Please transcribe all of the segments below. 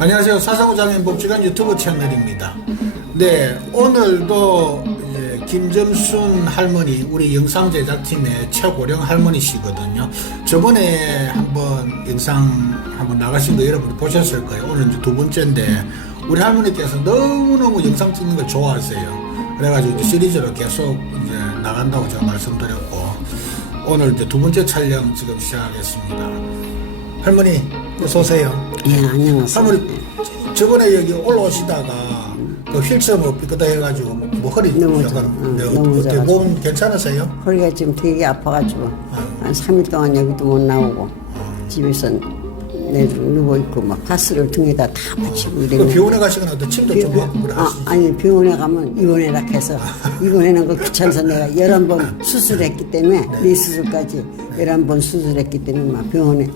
안녕하세요. 사상우 장인 법지관 유튜브 채널입니다. 네, 오늘도 김점순 할머니, 우리 영상 제작팀의 최고령 할머니시거든요. 저번에 한번 영상 한번 나가신 거 여러분이 보셨을 거예요. 오늘 이제 두 번째인데, 우리 할머니께서 너무너무 영상 찍는 걸 좋아하세요. 그래가지고 이제 시리즈로 계속 이제 나간다고 제가 말씀드렸고, 오늘 이제 두 번째 촬영 지금 시작하겠습니다. 할머니, 어서 오세요. 예, 안녕하세요. 사모님 저번에 여기 올라오시다가 그 휠체어 뭐 삐끗다 해가지고 뭐 허리 너무 약간 잘- 응, 네, 너무 어때. 몸 괜찮으세요? 허리가 지금 되게 아파가지고 한 3일 동안 여기도 못 나오고 집에서 내 누워 있고 막 파스를 등에다 다 붙이고 그 이러면 병원에 가시거나 또 침도 좀 하고 그래 아, 하시죠. 아니 병원에 가면 입원해라 해서 입원해는 거 귀찮아서 내가 열한 번 수술했기 때문에 네 수술까지 열한 번 수술했기 때문에 막 병원에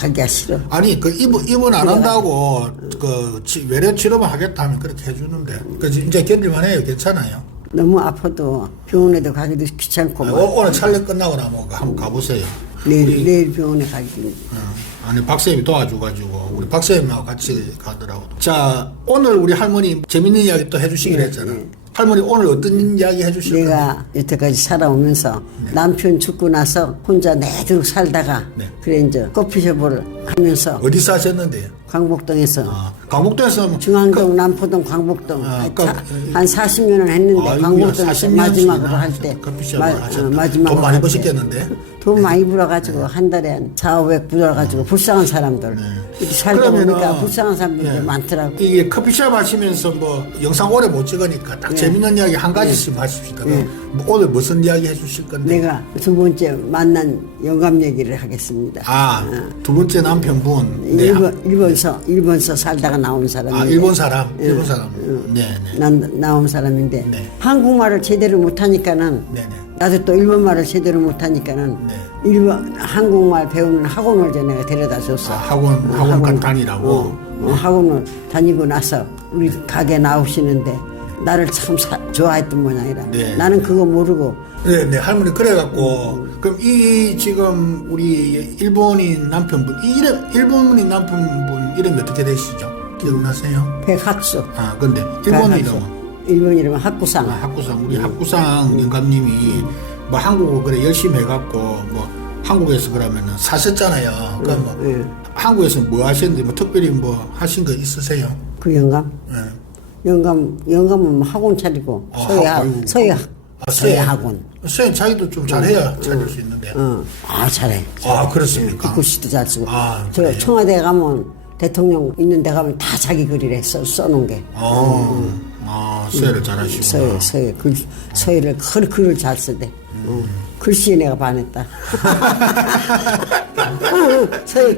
가기가 싫어. 아니 그 입원 입원 안 한다고 그 치- 외래 치료만 하겠다 하면 그렇게 해주는데 그 이제 견딜만 해요 괜찮아요. 너무 아파도 병원에도 가기도 귀찮고 막 오, 오늘 촬영 끝나고 나면 뭐 한번 가보세요. 내일 내일 병원에 가기도 어, 아니 박쌤이 도와줘가지고 우리 박쌤하고 같이 가더라고. 자 오늘 우리 할머니 재밌는 이야기 또 해주시기로 했잖아. 할머니 오늘 어떤 이야기 해주실 거예요? 내가 여태까지 살아오면서 남편 죽고 나서 혼자 내두고 살다가 네. 그래 이제 커피숍을 하면서 어디 사셨는데요? 광복동에서 아, 뭐 중앙동, 남포동, 광복동 아, 한 아까 사- 한 40년을 했는데 아이고야, 광복동에서 40 마지막으로 년씩이나 할 때 커피숍을 하셨다. 돈 마지막으로 많이 할 때. 버셨겠는데? 돈 많이 불어가지고 한 달에 한 4, 500 불어가지고 불쌍한 사람들 이렇게 살다 네. 그러면은, 보니까 불쌍한 사람들이 예. 많더라고 이게 커피숍 하시면서 뭐 영상 오래 못 찍으니까 딱 재밌는 이야기 한 가지씩 하십시다. 예. 뭐 오늘 무슨 이야기 해주실 건데? 내가 두 번째 만난 영감 얘기를 하겠습니다 아, 두 번째 남편분. 네. 일본, 일본서 일본서 살다가 나온 사람인데 아, 일본 사람. 일본 사람. 네, 네. 난 나온 사람인데 네. 한국말을 제대로 못하니까는 네, 네. 나도 또 일본말을 제대로 못하니까는 네. 일본 한국말 배우는 학원을 저 내가 데려다 줬어. 아, 학원, 어, 학원 다니라고? 어, 어, 학원을 다니고 나서 우리 가게 나오시는데 나를 참 사- 좋아했던 모양이라. 네. 나는 그거 모르고 네, 네, 할머니 그래갖고 그럼 이 지금 우리 일본인 남편분 이 이름 일본인 남편분 이름이 어떻게 되시죠? 기억나세요? 백학수. 아, 근데 일본. 이름은 일본 이름은 학구상. 아, 학구상 우리 학구상 영감님이 뭐 한국어 그래 열심히 해갖고 뭐 한국에서 그러면은 사셨잖아요. 그럼 뭐 예. 한국에서 뭐 하셨는데 뭐 특별히 뭐 하신 거 있으세요? 그 영감. 예. 영감 영감은 뭐 학원 차리고 아, 아이고. 서예 아, 서예. 학원. 선생님 자기도 좀 잘해야 찾을 수 있는데. 어. 아 잘해. 아 그렇습니까? 글씨도 잘 쓰고. 아, 저? 청와대 가면 대통령 있는 데 가면 다 자기 글이래 써, 써놓은 게. 어, 아, 수혜를 잘하시고. 서예 서예 글 서예를 글 글을 잘 쓰대. 어. 글씨에 내가 반했다. 서예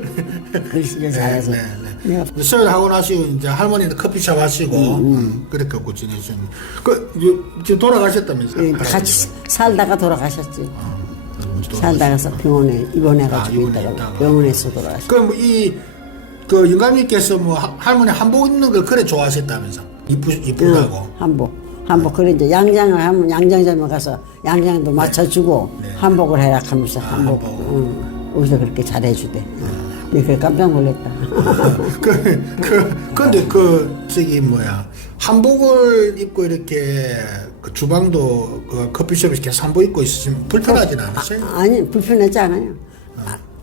글씨를 잘해서. 네, 네. 내가 수혜를 하고 나시고 이제 할머니는 커피숍 하시고 음, 그렇게 하고 지내셨는데 그 요- 지금 돌아가셨다면서요? 예. 같이 살다가 돌아가셨지. 돌아가셨- 살다가서 병원에 입원해가지고 아, 입원해 있다가. 병원에서 돌아가셨. 그럼 뭐이 그 영감님께서 뭐 하- 할머니 한복 입는 걸 그래 좋아하셨다면서 이쁘 이쁘다고. 응, 한복. 한복. 그래, 이제 양장을 하면 양장점에 가서 양장도 맞춰주고 한복을 해라 하면서 한복. 한복. 응. 그렇게 잘해주대. 네, 그래 깜짝 놀랐다. 그, 그, 근데 그, 저기, 뭐야, 한복을 입고 이렇게, 그 주방도, 그 커피숍에서 계속 한복 입고 있으시면 불편하진 않으세요? 아 니, 불편하지 않아요.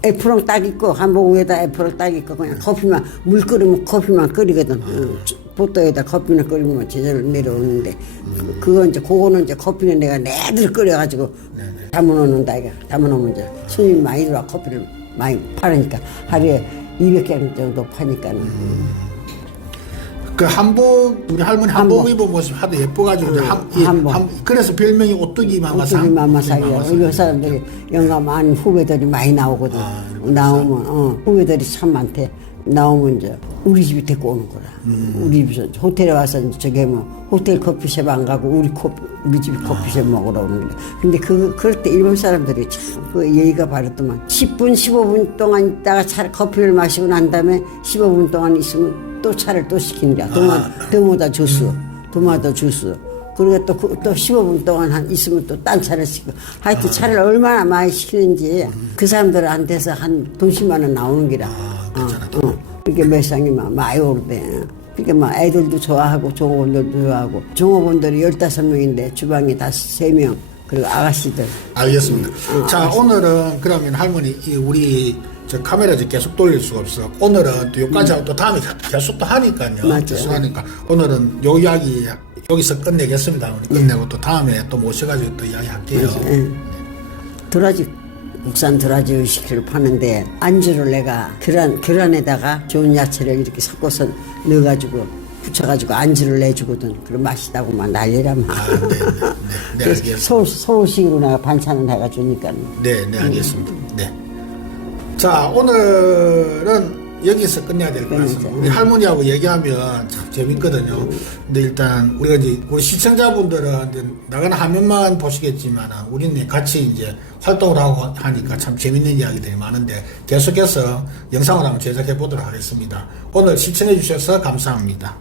아, 애플은 딱 있고 한복 위에다 애플을 딱 있고 그냥 커피만 물 끓이면 커피만 끓이거든. 응. 보도에다 커피는 끓이면 제대로 내려오는데 그- 그거 이제 그거는 이제 커피는 내가 내들 끓여가지고 담아놓는다 이가 담아놓으면 이제 손님 많이 들어와 커피를 많이 파니까 하루에 200개 정도 파니까는 그 한복, 우리 할머니 한복, 한복. 입은 모습 하도 예뻐가지고, 이제 한, 이 한복. 한- 그래서 별명이 오뚜기 마마상. 오뚜기 마마상이야. 마마상. 우리 사람들이 영감 아는 후배들이 많이 나오거든. 아, 나오면 어, 후배들이 참 많대. 나오면 이제 우리 집에 데리고 오는 거라. 음. 우리 집에서 호텔에 와서 이제 저기 뭐 호텔 커피숍 안 가고 우리 커피 우리 집 커피숍 먹으러 오는 거야. 근데 그 그럴 때 일본 사람들이 참 그 예의가 바르더만 10분 15분 동안 있다가 차 커피를 마시고 난 다음에 15분 동안 있으면 또 차를 또 시키는 거야. 도마 도모다 주스, 도마다 주스. 그리고 또, 그- 또 15분 동안 한 있으면 또 딴 차를 시키고. 하여튼 차를 얼마나 많이 시키는지 그 사람들한테서 한돈 10만 원 나오는 기라. 아. 어, 어. 이게 그게 매상이 막 많이 오르대. 그러니까 막 애들도 좋아하고 종업원들도 좋아하고 종업원들이 15명인데 주방에 다 3명 그리고 아가씨들 알겠습니다. 어, 자 오늘은 그러면 할머니 이 우리 저 카메라 이제 계속 돌릴 수가 없어. 오늘은 또 여기까지 하고 또 다음에 계속 또 하니까요. 음. 맞아요. 계속 하니까 오늘은 요 이야기 여기서 끝내겠습니다. 우리 끝내고 또 다음에 또 모셔가지고 또 이야기 할게요. 예. 도라지 국산 도라지 의식을 파는데 안주를 내가 계란 계란에다가 좋은 야채를 이렇게 섞어서 넣어가지고 붙여가지고 안주를 내주거든. 그럼 맛있다고 막 난리라 막. 아, 네, 네, 네, 네, 알겠습니다. 서울 서울식으로 내가 반찬을 해가 주니까. 네, 네, 알겠습니다. 네. 자, 오늘은 여기서 끝내야 될 것 같습니다. 우리 할머니하고 얘기하면 참 재밌거든요. 근데 일단 우리가 이제 우리 시청자분들은 이제 나가는 화면만 보시겠지만 우리는 같이 이제 활동을 하고 하니까 참 재밌는 이야기들이 많은데 계속해서 영상을 한번 제작해 보도록 하겠습니다. 오늘 시청해 주셔서 감사합니다.